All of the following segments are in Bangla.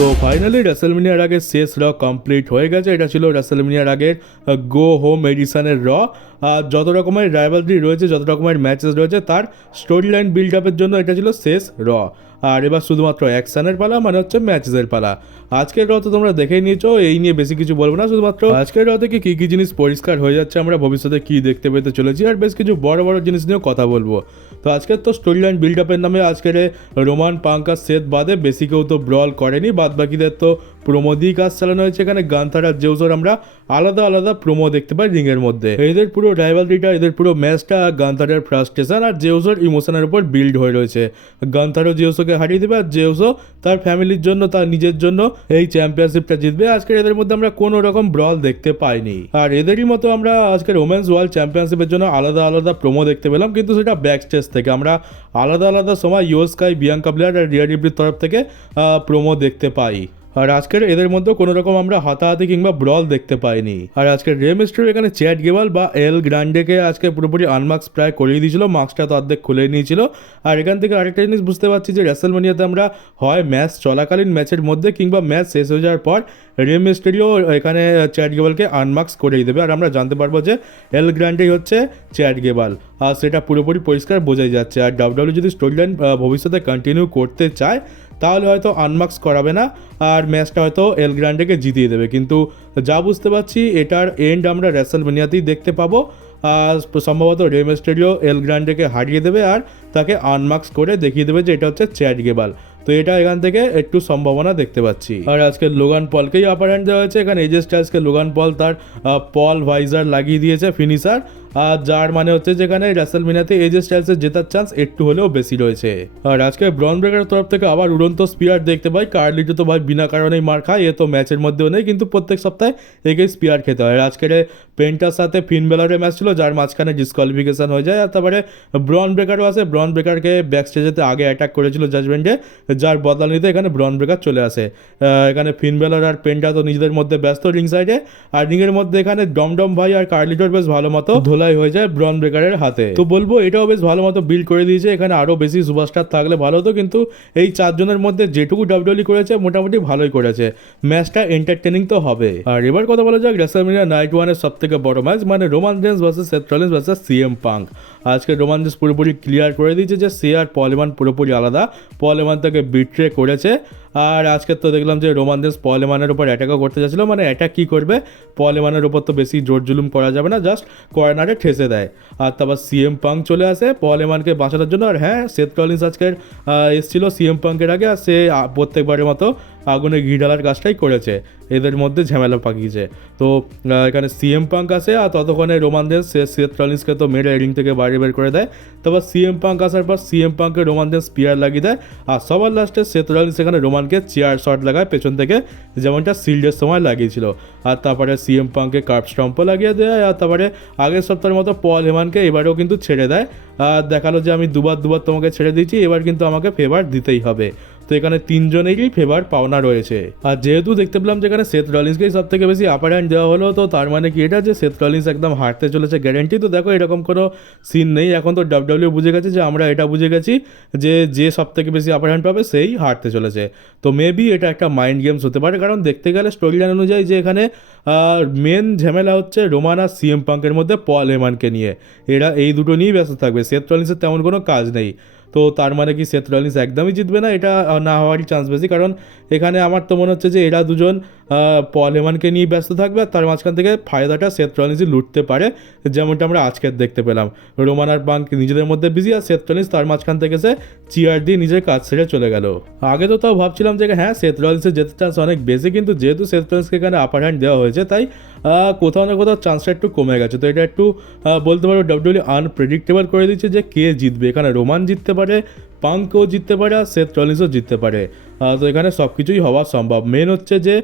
তো ফাইনালি রেসেলমেনিয়ার আগে শেষ র কমপ্লিট হয়ে গেছে। এটা ছিল রেসেলমেনিয়ার আগের গো হোম এডিশনের র। আর যত রকমের রাইভালরি রয়েছে, যত রকমের ম্যাচেস রয়েছে, তার স্টোরি লাইন বিল্ড আপের জন্য এটা ছিল শেষ র। আর এবার শুধুমাত্র অ্যাকশনের পালা, মানে হচ্ছে ম্যাচেসের পালা। আজকের র তো তোমরা দেখেই নিয়েছো, এই নিয়ে বেশি কিছু বলবো না। শুধুমাত্র আজকের র থেকে কী কী জিনিস পরিষ্কার হয়ে যাচ্ছে, আমরা ভবিষ্যতে কী দেখতে পেতে চলেছি, আর বেশ কিছু বড় বড় জিনিস নিয়েও কথা বলবো। তো আজকের তো স্টোরি লাইন বিল্ড আপের নামে আজকের রোমান পাঙ্ক আর সেথ বাদে বেশি কেউ তো ব্রল করেনি। বাদ বাকিদের তো প্রোমো দিয়ে কাজ চালানো হয়েছে। এখানে গান্থার আর জেউসের আমরা আলাদা আলাদা প্রোমো দেখতে পাই রিংয়ের মধ্যে। এদের পুরো রাইভালরিটা, এদের পুরো ম্যাচটা গান্থারের ফ্রাস্ট্রেশন আর জেউসের ইমোশনের উপর বিল্ড হয়ে রয়েছে। গান্থারও জেউসকে হারিয়ে দেবে, আর জেউসও তার ফ্যামিলির জন্য, তার নিজের জন্য এই চ্যাম্পিয়নশিপটা জিতবে। আজকের এদের মধ্যে আমরা কোনো রকম ব্রল দেখতে পাইনি। আর এদেরই মতো আমরা আজকের ওমেন্স ওয়ার্ল্ড চ্যাম্পিয়নশিপের জন্য আলাদা আলাদা প্রোমো দেখতে পেলাম, কিন্তু সেটা ব্যাক স্টেজ থেকে। আমরা আলাদা আলাদা সময় ইয়ো স্কাই, বিয়াঙ্কা ব্লেয়ার আর রিয়া রিপ্লির তরফ থেকে প্রোমো দেখতে পাই। আর আজকের এদের মধ্যে কোনো রকম আমরা হাতাহাতি কিংবা ব্রল দেখতে পাইনি। আর আজকের রে মিস্ট্রি এখানে চ্যাট গেবাল বা এল গ্র্যান্ডেকে আজকে পুরোপুরি আনমার্কস প্রায় করিয়ে দিয়েছিল, মার্কসটা তো অর্ধেক খুলে নিয়েছিল। আর এখান থেকে আরেকটা জিনিস বুঝতে পারছি যে রেসেলমেনিয়াতে আমরা হয় ম্যাচ চলাকালীন, ম্যাচের মধ্যে কিংবা ম্যাচ শেষ হয়ে যাওয়ার পর রে মিস্ট্রিও এখানে চ্যাট গেবালকে আনমার্কস করেই দেবে। আর আমরা জানতে পারবো যে এল গ্র্যান্ডেই হচ্ছে চ্যাট গেবাল, আর সেটা পুরোপুরি পরিষ্কার বোঝাই যাচ্ছে। আর ডাব্লিউডাব্লিউ যদি স্টোরি লাইন ভবিষ্যতে কন্টিনিউ করতে চায় তাহলে হয়তো আনমার্কস করাবে না, আর ম্যাচটা হয়তো এল গ্র্যান্ডেকে জিতিয়ে দেবে। কিন্তু যা বুঝতে পারছি এটার এন্ড আমরা রেসেলমেনিয়াতেই দেখতে পাবো। আর সম্ভবত রে মিস্টেরিও এল গ্র্যান্ডেকে হারিয়ে দেবে আর তাকে আনমার্কস করে দেখিয়ে দেবে যে এটা হচ্ছে চ্যাট গেবাল। তো এটা এখান থেকে একটু সম্ভাবনা দেখতে পাচ্ছি। আর আজকে লোগান পলকেই আপার হ্যান্ড দেওয়া হয়েছে। এখানে এজে স্টাইলসকে লোগান পল তার পল ভাইজার লাগিয়ে দিয়েছে ফিনিশার, আর যার মানে হচ্ছে যেখানে রেসেলমেনিয়াতে এজে স্টাইলসের জেতার চান্স একটু হলেও বেশি রয়েছে। আর আজকে ব্রন ব্রেকারের তরফ থেকে আবার উড়ন্ত স্পিয়ার দেখতে পাই। কার্লিটো তো ভাই বিনা কারণেই মার খায়, এ তো ম্যাচের মধ্যেও নেই, কিন্তু প্রত্যেক সপ্তাহে একে স্পিয়ার খেতে হয়। আর আজকের পেন্টার সাথে ফিন বেলারের ম্যাচ ছিল, যার মাঝখানে ডিসকোয়ালিফিকেশন হয়ে যায়। আর তারপরে ব্রন ব্রেকারও আছে। ব্রন ব্রেকারকে ব্যাক স্টেজেতে আগে অ্যাটাক করেছিল জাজমেন্টে, যার বদলা নিতে এখানে ব্রন ব্রেকার চলে আসে। এখানে ফিন বেলার আর পেন্টা তো নিজেদের মধ্যে ব্যস্ত রিং সাইডে, আর রিংয়ের মধ্যে এখানে ডমডম ভাই আর কার্লিটোর বেশ ভালো মতো ধোলাই হয়ে যায় ব্রন ব্রেকারের হাতে। তো বলবো এটাও বেশ ভালো মতো বিল্ড করে দিয়েছে। এখানে আরও বেশি সুপারস্টার থাকলে ভালো হতো, কিন্তু এই চারজনের মধ্যে যেটুকু ডাব্লিউডাব্লিউ করেছে মোটামুটি ভালোই করেছে। ম্যাচটা এন্টারটেনিং তো হবে। আর এবার কথা বলা যাক রেসেলমেনিয়া নাইট ওয়ানের সব থেকে বড় ম্যাচ, মানে Roman Reigns versus Seth Rollins versus CM punk. আজকে রোমান রেন্স পুরোপুরি ক্লিয়ার করে দিয়েছে যে সে আর পল হেমান পুরোপুরি আলাদা। পল হেমান তাকে বিট্রে করেছে। আর আজকে তো দেখলাম যে রোমান রেন্স পল হেমানের উপর অ্যাটাকও করতে যাচ্ছিল। মানে অ্যাটাক কী করবে, পল হেমানের উপর তো বেশি জোর জুলুম করা যাবে না, জাস্ট কর্নারে ঠেসে দেয়। আর তারপর সিএম পাঙ্ক চলে আসে পল হেমানকে বাঁচানোর জন্য। আর হ্যাঁ, সেথ রলিন্স আজকের এসেছিল সিএম পাঙ্কের আগে, আর সে প্রত্যেকবারের মতো আগুনে ঘি ঢালার কাজটাই করেছে, এদের মধ্যে ঝামেলা পাকিয়েছে। তো এখানে সিএম পাঙ্ক আসে, আর ততক্ষণে রোমান রেন্স সেথ রলিন্সকে তো মেরে রিং থেকে বাইরে বের করে দেয়। তারপর সিএম পাঙ্ক আসার পর সিএম পাঙ্কে রোমান রেন্স স্পিয়ার লাগিয়ে দেয়। আর সবার লাস্টে সেথ রলিন্স এখানে রোমানকে চেয়ার শট লাগায় পেছন থেকে, যেমনটা শিল্ডের সময় লাগিয়েছিল। আর তারপরে সিএম পাঙ্কে কার্ভ স্টম্পও লাগিয়ে দেয়। আর তারপরে আগের সপ্তাহের মতো পল হেমানকে এবারেও কিন্তু ছেড়ে দেয়। আর দেখালো যে আমি দুবার তোমাকে ছেড়ে দিয়েছি, এবার কিন্তু আমাকে ফেভার দিতেই হবে। তো এখানে তিনজনেরই ফেভার পাওনা রয়েছে। আর যেহেতু দেখতে পেলাম যেখানে সেথ রলিন্সকেই সব থেকে বেশি আপার হ্যান্ড দেওয়া হলো, তো তার মানে কি এটা যে সেথ রলিন্স একদম হারতে চলেছে গ্যারেন্টি? তো দেখো এরকম কোনো সিন নেই। এখন তো ডাব্লিউডাব্লিউ বুঝে গেছে যে আমরা এটা বুঝে গেছি যে সব থেকে বেশি আপার হ্যান্ড পাবে সেই হারতে চলেছে। তো মেবি এটা একটা মাইন্ড গেমস হতে পারে, কারণ দেখতে গেলে স্টোরি লাইন অনুযায়ী যে এখানে মেন ঝামেলা হচ্ছে রোমান আর সিএম পাঙ্কের মধ্যে পল হেমানকে নিয়ে। এরা এই দুটো নিয়েই ব্যস্ত থাকবে, সেথ রলিন্সের তেমন কোনো কাজ নেই। তো তার মানে কি সেথ রলিন্স একদমই জিতবে না? এটা না হওয়ারই চান্স বেশি, কারণ এখানে আমার তো মনে হচ্ছে যে এরা দুজন পল হেমানকে নিয়ে ব্যস্ত থাকবে, আর তার মাঝখান থেকে ফায়দাটা সেথ রলিন্সই লুটতে পারে, যেমনটা আমরা আজকের দেখতে পেলাম। রোমান আর পাঙ্ক নিজেদের মধ্যে বিজি, আর সেথ রলিন্স তার মাঝখান থেকে সে চিয়ার দিয়ে নিজের কাজ ছেড়ে চলে গেল। আগে তো তাও ভাবছিলাম যে হ্যাঁ সেথ রলিন্সের জেতার চান্স অনেক বেশি, কিন্তু যেহেতু সেথ রলিন্সকে এখানে আপার হ্যান্ড দেওয়া হয়েছে, তাই কোথাও না কোথাও চান্সটা একটু কমে গেছে। তো এটা একটু বলতে পারো ডাব্লিউডাব্লিউ আনপ্রেডিক্টেবল করে দিচ্ছে যে কে জিতবে। এখানে রোমান জিততে পারে, পাঙ্কও জিততে পারে, আর সেথ রলিন্সও জিততে পারে। তো এখানে সব কিছুই হওয়া সম্ভব। মেন হচ্ছে যে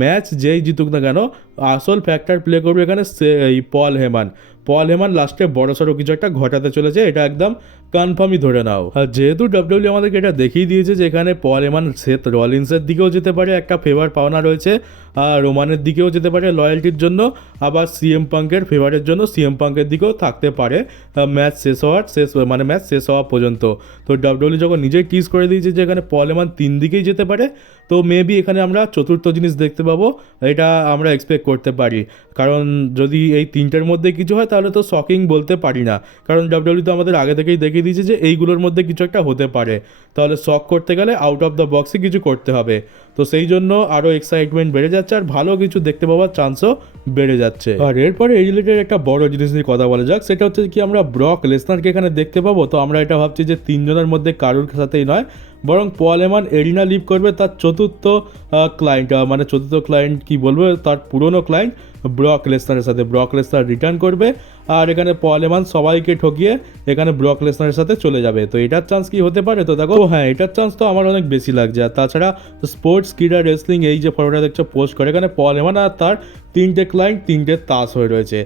ম্যাচ যেই জিতুক না কেন, আসল ফ্যাক্টর প্লে করবে এখানে এই পল হেমান লাস্টে বড়সড় কিছু একটা ঘটাতে চলেছে, এটা একদম কনফার্মই ধরে নাও। আর যেহেতু ডাব্লিউডব্লিউ আমাদেরকে এটা দেখিয়ে দিয়েছে যে এখানে পল হেমান সেথ রলিন্সের দিকেও যেতে পারে, একটা ফেভার পাওনা রয়েছে, আর রোমানের দিকেও যেতে পারে লয়্যালটির জন্য, আবার সিএম পাঙ্কের ফেভারের জন্য সিএম পাঙ্কের দিকেও থাকতে পারে ম্যাচ শেষ হওয়া পর্যন্ত। তো ডাব্লিউডব্লিউ যখন নিজেই টিজ করে দিয়েছে যে এখানে পল হেমান 3 দিকেই যেতে পারে, তো মেবি এখানে আমরা চতুর্থ জিনিস দেখতে পাবো, এটা আমরা এক্সপেক্ট করতে পারি। কারণ যদি এই 3টের মধ্যে কিছু হয় তাহলে তো শকিং বলতে পারি না, কারণ ডাব্লিউডব্লিউ তো আমাদের আগে থেকেই দেখিয়ে দিয়েছে যে এইগুলোর মধ্যে কিছু একটা হতে পারে। তাহলে শক করতে গেলে আউট অফ দ্য বক্সে কিছু করতে হবে, তো সেই জন্য আরও এক্সাইটমেন্ট বেড়ে যাচ্ছে আর ভালো কিছু দেখতে পাওয়ার চান্সও বেড়ে যাচ্ছে। আর এরপরে এই রিলেটেড একটা বড় জিনিস নিয়ে কথা বলা যাক, সেটা হচ্ছে কি আমরা ব্রক লেসনারকে এখানে দেখতে পাবো। তো আমরা এটা ভাবছি যে 3 জনের মধ্যে কারোর সাথেই নয়, বরং পল হেমান এরিনা লিভ করবে তার চতুর্থ ক্লায়েন্ট কি বলবো, তার পুরনো ক্লায়েন্ট ব্রক লেসনারের সাথে। ব্রক লেসনার রিটার্ন করবে আর এখানে পল হেমান সবাইকে ঠকিয়ে এখানে ব্রক লেসনারের সাথে চলে যাবে। তো এটার চান্স কি হতে পারে? তো দেখো হ্যাঁ, এটার চান্স তো আমার অনেক বেশি লাগছে। আর তাছাড়া স্পোর্টস ক্রীড়া রেসলিং এই যে ফটোটা দেখছো পোস্ট করে, এখানে পল হেমান আর তার 3টে ক্লায়েন্ট 3টে তাস হয়ে রয়েছে।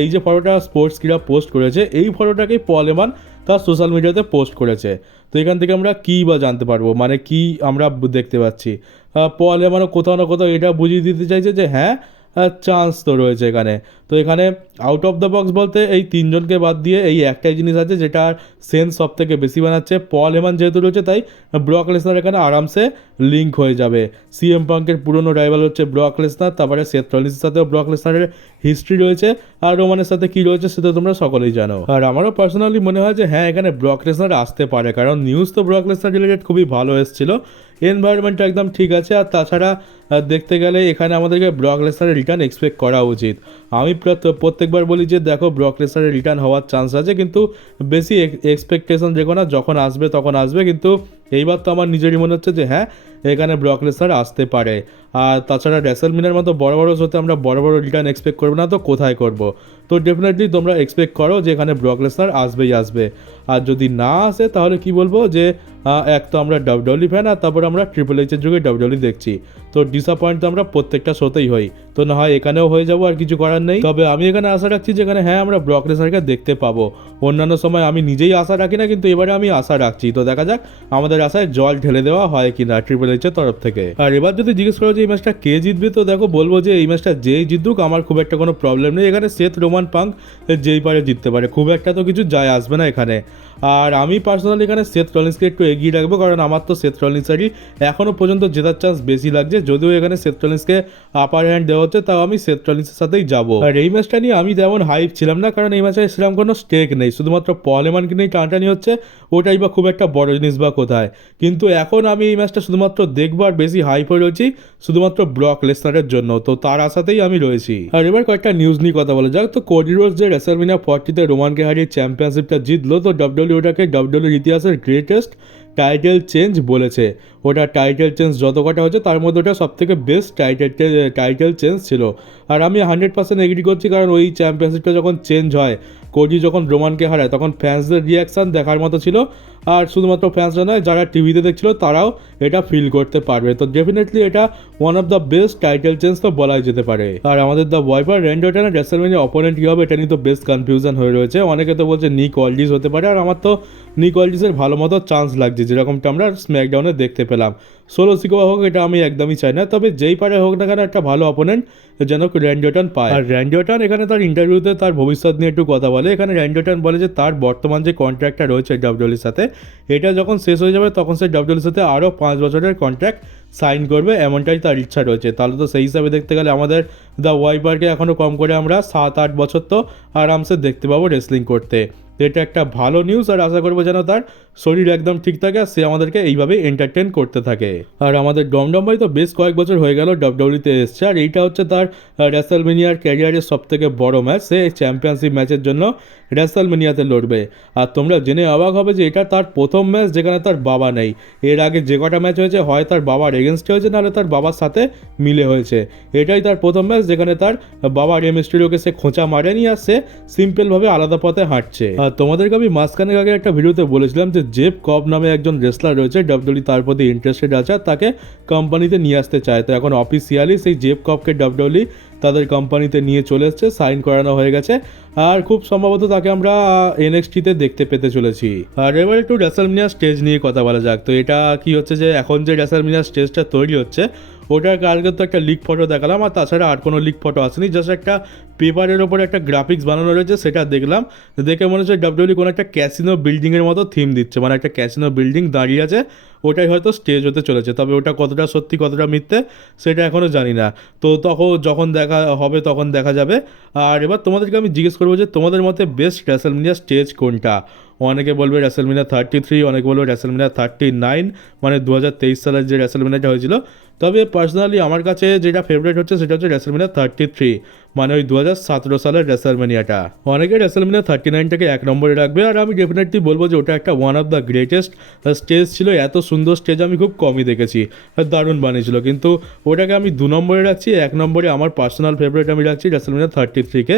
এই যে ফটোটা স্পোর্টস ক্রীড়া পোস্ট করেছে, এই ফটোটাকেই পল হেমান তার সোশ্যাল মিডিয়াতে পোস্ট করেছে। তো এখান থেকে আমরা কী বা জানতে পারবো, মানে কি আমরা দেখতে পাচ্ছি? পল হেমানও কোথাও না কোথাও এটা বুঝিয়ে দিতে চাইছে যে হ্যাঁ, চান্স তো রয়েছে এখানে। তো এখানে আউট অফ দ্য বক্স বলতে এই 3 জনকে বাদ দিয়ে এই একটাই জিনিস আছে যেটা সেন্স সব থেকে বেশি বানাচ্ছে। পল হেমান যেহেতু রয়েছে তাই ব্রক লেসনার এখানে আরামসে লিঙ্ক হয়ে যাবে। সিএম পাঙ্কের পুরনো রাইভাল হচ্ছে ব্রক লেসনার, তারপরে সেথ রলিন্সের সাথেও ব্রক লেসনারের হিস্ট্রি রয়েছে, আর রোমানের সাথে কী রয়েছে সেটা তোমরা সকলেই জানো। আর আমারও পার্সোনালি মনে হয় যে হ্যাঁ, এখানে ব্রক লেসনার আসতে পারে, কারণ নিউজ তো ব্রক লেসনার রিলেটেড খুবই ভালো এসেছিলো, এনভায়রনমেন্টটা একদম ঠিক আছে। আর তাছাড়া দেখতে গেলে এখানে আমাদেরকে ব্রক লেসনারের রিটার্ন এক্সপেক্ট করা উচিত। আমি প্রত্যেকবার বলি যে দেখো ব্রক লেসনারের রিটার্ন হওয়ার চান্স আছে, কিন্তু বেশি এক্সপেকটেশন রেখো না, যখন আসবে তখন আসবে। কিন্তু এইবার তো আমার নিজেরই মনে হচ্ছে যে হ্যাঁ, এখানে ব্রক লেসনার আসতে পারে। আর তাছাড়া রেসলম্যানিয়ার মতো বড় বড় শোতে আমরা বড় বড় রিটার্ন এক্সপেক্ট করবো না, তো কোথায় করব? তো ডেফিনেটলি তোমরা এক্সপেক্ট করো যে এখানে ব্রক লেসনার আসবেই আসবে। আর যদি না আসে তাহলে কি বলবো যে এক তো আমরা ডাব্লিউডব্লিউ ফ্যান, আর তারপর আমরা ট্রিপল এইচের যুগে ডাব্লিউডব্লিউ দেখছি, তো ডিসঅ্যাপয়েন্ট তো আমরা প্রত্যেকটা শোতেই হই। তো না হয় এখানেও হয়ে যাবো, আর কিছু করার নেই। তবে আমি এখানে আশা রাখছি যে এখানে হ্যাঁ, আমরা ব্রক লেসনারকে দেখতে পাবো। অন্যান্য সময় আমি নিজেই আশা রাখি না, কিন্তু এবারে আমি আশা রাখছি। তো দেখা যাক আমাদের আশায় জল ঢেলে দেওয়া হয় কিনা ট্রিপল এইচের তরফ থেকে। আর এবার যদি জিজ্ঞেস করো যে এই ম্যাচটা কে জিতবে, তো দেখো বলবো যে এই ম্যাচটা যেই জিতুক আমার খুব একটা কোনো প্রবলেম নেই। এখানে সেথ রোমান পাঙ্ক যেই পারে জিততে পারে, খুব একটা তো কিছু যায় আসবে না এখানে। আর আমি পার্সোনালি এখানে সেথ রলিন্সকে একটু এগিয়ে রাখবো, কারণ আমার তো সেথ রলিন্সেরই এখনও পর্যন্ত জেতার চান্স বেশি লাগছে। যদিও এখানে সেথ রলিন্সকে আপার হ্যান্ড দেওয়া হচ্ছে, তাও আমি সেথ রলিন্সের সাথেই যাবো। আর এই ম্যাচটা নিয়ে আমি তেমন হাইপ ছিলাম না, কারণ এই ম্যাচে সেরকম কোনো স্টেক নেই, শুধুমাত্র পল হেমানকে নিয়েই টানটানি হচ্ছে, ওটাই বা খুব একটা বড় জিনিস বা কোথায়। কিন্তু এখন আমি এই ম্যাচটা শুধুমাত্র দেখবো, আর বেশি হাইপ হয়ে রয়েছি শুধুমাত্র ব্রক লেসনারের জন্য, তো তার আশাতেই আমি রয়েছি। আর এবার কয়েকটা নিউজ নিয়ে কথা বলা যাক। তো কোডি রোডস যে রেসলম্যানিয়া 40-তে রোমানকে হারিয়ে চ্যাম্পিয়নশিপটা জিতলো, তো ডাব্লিউডব্লিউ ওটাকে ডাব্লিউডব্লিউর ইতিহাসের গ্রেটেস্ট টাইটেল চেঞ্জ বলেছে। ওটা টাইটেল চেঞ্জ যত কটা হচ্ছে তার মধ্যে ওটা সবথেকে বেস্ট টাইটেল চেঞ্জ ছিল। আর আমি 100% এগ্রি করছি, কারণ ওই চ্যাম্পিয়নশিপটা যখন চেঞ্জ হয়, কোডি যখন রোমানকে হারায়, তখন ফ্যান্সদের রিয়াকশান দেখার মতো ছিল। আর শুধুমাত্র ফ্যান্সরা নয়, যারা টিভিতে দেখছিল তারাও এটা ফিল করতে পারবে। তো ডেফিনেটলি এটা one of the best title change তো বলাই যেতে পারে। আর আমাদের দ্য ওয়াইপার র্যান্ডি অর্টনের রেসলম্যানিয়া অপোনেন্ট কী হবে এটা নিয়ে তো বেশ কনফিউশন হয়ে রয়েছে। অনেকে তো বলছে নিক ওয়াল্ডিস হতে পারে, আর আমার তো নিক ওয়াল্ডিসের ভালো মতো চান্স লাগছে, যেরকমটা আমরা স্ম্যাকডাউনে দেখতে পেলাম। সোলো সিকোয়া হোক এটা আমি একদমই চাই না, তবে যেই পারে হোক না কেন একটা ভালো অপোনেন্ট যেন র্যান্ডি অর্টন পায়। আর র্যান্ডি অর্টন এখানে তার ইন্টারভিউতে তার ভবিষ্যৎ নিয়ে একটু কথা বলে। এখানে র্যান্ডি অর্টন বলে যে তার বর্তমান যে কন্ট্রাক্টটা রয়েছে ডাব্লিউডব্লিউর সাথে, এটা যখন শেষ হয়ে যাবে তখন সে ডাব্লিউডব্লিউর সাথে আরও 5 বছরের কন্ট্রাক্ট সাইন করবে, এমনটাই তার ইচ্ছা রয়েছে। তাহলে তো সেই হিসাবে দেখতে গেলে আমাদের দ্য ওয়াইপারকে এখনও কম করে আমরা 7-8 বছর তো আরামসে দেখতে পাবো রেসলিং করতে। এটা একটা ভালো নিউজ, আর আশা করবো যেন তার শরীর একদম ঠিক থাকে আর সে আমাদেরকে এইভাবে এন্টারটেন করতে থাকে। আর আমাদের ডমডম ভাই তো বেশ কয়েক বছর হয়ে গেল ডাব্লিউডব্লিউতে এসছে, আর এইটা হচ্ছে তার রেসলম্যানিয়ার ক্যারিয়ারের সবথেকে বড় ম্যাচ। সে চ্যাম্পিয়নশিপ ম্যাচের জন্য রেসলম্যানিয়াতে লড়বে। আর তোমরা জেনে অবাক হবে যে এটা তার প্রথম ম্যাচ যেখানে তার বাবা নেই। এর আগে যে কটা ম্যাচ হয়েছে হয় তার বাবার এগেনস্টে হয়েছে, নাহলে তার বাবার সাথে মিলে হয়েছে। এটাই তার প্রথম ম্যাচ যেখানে তার বাবা রে মিস্টেরিওকে সে খোঁচা মারেনি, আর সে সিম্পলভাবে আলাদা পথে হাঁটছে। আর তোমাদেরকে আমি মাঝখানে আগে একটা ভিডিওতে বলেছিলাম যে জেফ কব নামে একজন রেসলার রয়েছে, ডাব্লিউডব্লিউ তার প্রতি ইন্টারেস্টেড আছে আর তাকে কোম্পানিতে নিয়ে আসতে চায়। তো এখন অফিসিয়ালি সেই জেফ কবকে ডাব্লিউডব্লিউ তাদের কোম্পানিতে নিয়ে চলে এসছে, সাইন করানো হয়ে গেছে, আর খুব সম্ভবত তাকে আমরা এনএক্সটিতে দেখতে পেতে চলেছি। আর এবার একটু রেসলম্যানিয়া স্টেজ নিয়ে কথা বলা যাক। তো এটা কি হচ্ছে যে এখন যে রেসলম্যানিয়া স্টেজটা তৈরি হচ্ছে ওটার কালকে তো একটা লিক ফটো দেখালাম, আর তাছাড়া আর কোনো লিক ফটো আসেনি, জাস্ট একটা পেপারের ওপর একটা গ্রাফিক্স বানানো রয়েছে, সেটা দেখলাম। দেখে মনে হচ্ছে ডাব্লিউডব্লিউই কোনো একটা ক্যাসিনো বিল্ডিংয়ের মতো থিম দিচ্ছে, মানে একটা ক্যাসিনো বিল্ডিং দাঁড়িয়ে আছে, ওটাই হয়তো স্টেজ হতে চলেছে। তবে ওটা কতটা সত্যি কতটা মিথ্যে সেটা এখনও জানি না। তো তখন যখন দেখা হবে তখন দেখা যাবে। আর এবার তোমাদেরকে আমি জিজ্ঞেস করবো যে তোমাদের মতে বেস্ট রেসলম্যানিয়া স্টেজ কোনটা? অনেকে বলবে রেসলম্যানিয়া 33, অনেকে বলবে রেসলম্যানিয়া 39, মানে 2023 সালের যে রেসলম্যানিয়াটা হয়েছিল। তবে পার্সোনালি আমার কাছে যেটা ফেভারিট হচ্ছে সেটা হচ্ছে রেসলম্যানিয়া 33, মানে ওই 2017 সালের রেসলম্যানিয়াটা। অনেকে রেসলম্যানিয়া 39টাকে 1 নম্বরে রাখবে, আর আমি ডেফিনেটলি বলবো যে ওটা একটা one of the greatest stage ছিল। এত সুন্দর স্টেজ আমি খুব কমই দেখেছি, দারুণ বানিয়েছিল। কিন্তু ওটাকে আমি 2 নম্বরে রাখছি। 1 নম্বরে আমার পার্সোনাল ফেভারিট আমি রাখছি রেসলম্যানিয়া 33কে।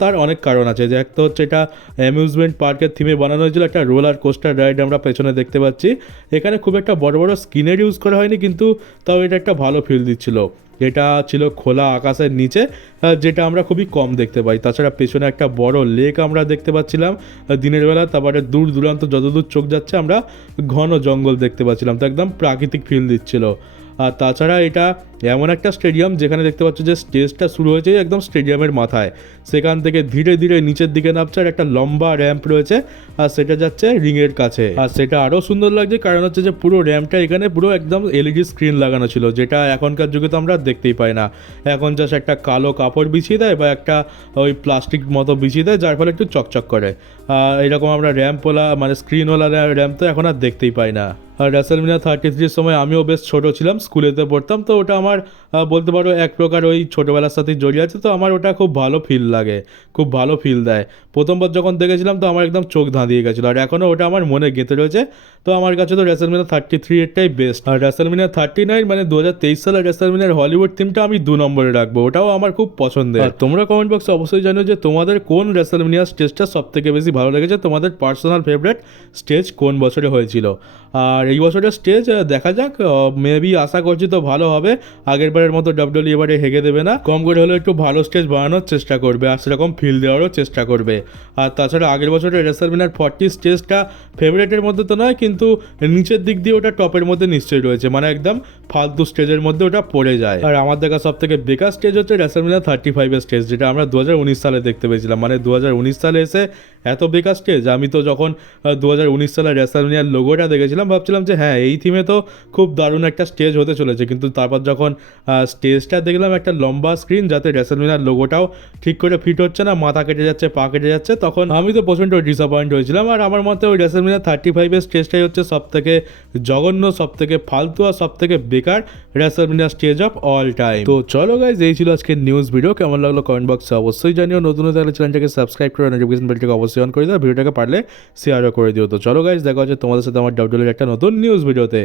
তার অনেক কারণ আছে, যে একটা হচ্ছে এটা অ্যামিউজমেন্ট পার্কের থিমে বানানো হয়েছিল, একটা রোলার কোস্টার রাইড আমরা পেছনে দেখতে পাচ্ছি। এখানে খুব একটা বড় বড় স্ক্রিনের ইউজ করা হয়নি, কিন্তু তাও এটা একটা ভালো ফিল দিচ্ছিল। এটা ছিল খোলা আকাশের নিচে, যেটা আমরা খুবই কম দেখতে পাই। তাছাড়া পেছনে একটা বড় লেক আমরা দেখতে পাচ্ছিলাম দিনের বেলা, তারপরে দূর দূরান্ত যতদূর চোখ যাচ্ছে আমরা ঘন জঙ্গল দেখতে পাচ্ছিলাম, তো একদম প্রাকৃতিক ফিল দিচ্ছিল। আর তাছাড়া এটা এমন একটা স্টেডিয়াম যেখানে দেখতে পাচ্ছ যে স্টেজটা শুরু হয়েছে একদম স্টেডিয়ামের মাথায়, সেখান থেকে ধীরে ধীরে নিচের দিকে নামছে, আর একটা লম্বা র্যাম্প রয়েছে, আর সেটা যাচ্ছে রিংয়ের কাছে। আর সেটা আরও সুন্দর লাগছে কারণ হচ্ছে যে পুরো র্যাম্পটা এখানে পুরো একদম এলইডি স্ক্রিন লাগানো ছিল, যেটা এখনকার যুগে তো আমরা দেখতেই পাই না। এখন জাস্ট একটা কালো কাপড় বিছিয়ে দেয় বা একটা ওই প্লাস্টিক মতো বিছিয়ে দেয়, যার ফলে একটু চকচক করে। এরকম আমরা র্যাম্পওয়ালা মানে স্ক্রিনওয়ালা র্যাম্প তো এখন আর দেখতেই পাই না। আর রেসলম্যানিয়া 33 সময় আমিও বেশ ছোটো ছিলাম, স্কুলেতে পড়তাম, তো ওটা আমার বলতে পারো এক প্রকার ওই ছোটোবেলার সাথেই জড়িয়ে আছে। তো আমার ওটা খুব ভালো ফিল লাগে, খুব ভালো ফিল দেয়। প্রথমবার যখন দেখেছিলাম তো আমার একদম চোখ ধাঁধিয়ে গেছিলো, আর এখনও ওটা আমার মনে গেঁথে রয়েছে। তো আমার কাছে তো রেসলম্যানিয়া 33 এরটাই বেস্ট। আর রেসলম্যানিয়া 39 মানে 2023 সালের রেসলম্যানিয়ার হলিউড থিমটা আমি 2 নম্বরে রাখবো, ওটাও আমার খুব পছন্দের। আর তোমরা কমেন্ট বক্সে অবশ্যই জানো যে তোমাদের কোন রেসলম্যানিয়া স্টেজটা সব থেকে বেশি ভালো লেগেছে, তোমাদের পার্সোনাল ফেভারিট স্টেজ কোন বছরে হয়েছিল। আর এই বছরের স্টেজ দেখা যাক, মেবি আশা করছি তো ভালো হবে। আগের বারের মতো ডাব্লিউডব্লিউই এবারে হেগে দেবে না, কম করে হলেও একটু ভালো স্টেজ বানানোর চেষ্টা করবে, আর সেরকম ফিল দেওয়ারও চেষ্টা করবে। আর তাছাড়া আগের বছরের রেসলম্যানিয়ার 40 স্টেজটা ফেভারিটের মধ্যে তো নয়, কিন্তু নিচের দিক দিয়ে ওটা টপের মধ্যে নিশ্চয়ই রয়েছে, মানে একদম ফালতু স্টেজের মধ্যে ওটা পড়ে যায়। আর আমার দেখা সব থেকে বেকার স্টেজ হচ্ছে রেসলম্যানিয়া 35 স্টেজ, যেটা আমরা 2019 সালে দেখতে পেয়েছিলাম। মানে 2019 সালে এসে এত বেকার স্টেজ। আমি তো যখন 2019 সালে রেসলম্যানিয়ার লোগোটা দেখেছিলাম ভাবছিলাম যে হ্যাঁ এই থিমে তো খুব দারুণ একটা স্টেজ হতে চলেছে, কিন্তু তারপর যখন স্টেজটা দেখলাম একটা লম্বা স্ক্রিন যাতে রেসলম্যানিয়ার লোগোটাও ঠিক করে ফিট হচ্ছে না, মাথা কেটে যাচ্ছে, পা কেটে যাচ্ছে, তখন আমি তো প্রচণ্ড ডিসঅ্যাপয়েন্ট হয়েছিলাম। আর আমার মতে ওই রেসলম্যানিয়া 35 স্টেজটাই হচ্ছে সব থেকে জঘন্য, সব থেকে ফালতু, আর সব থেকে বেকার WrestleMania stage of all time. তো চলো গাইজ, এই ছিল আজকের নিউজ ভিডিও। কেমন লাগলো কমেন্ট বক্সে অবশ্যই জানিও। নতুন হতে হলে চ্যানেলটাকে সাবস্ক্রাইব করে নোটিফিকেশন বেলটাকে অবশ্যই অন করে দাও, ভিডিওটাকে পারলে শেয়ারও করে দিও। তো চলো গাইজ, দেখা হচ্ছে তোমাদের সাথে আমার ডাব্লিউডব্লিউই একটা নতুন নিউজ ভিডিওতে।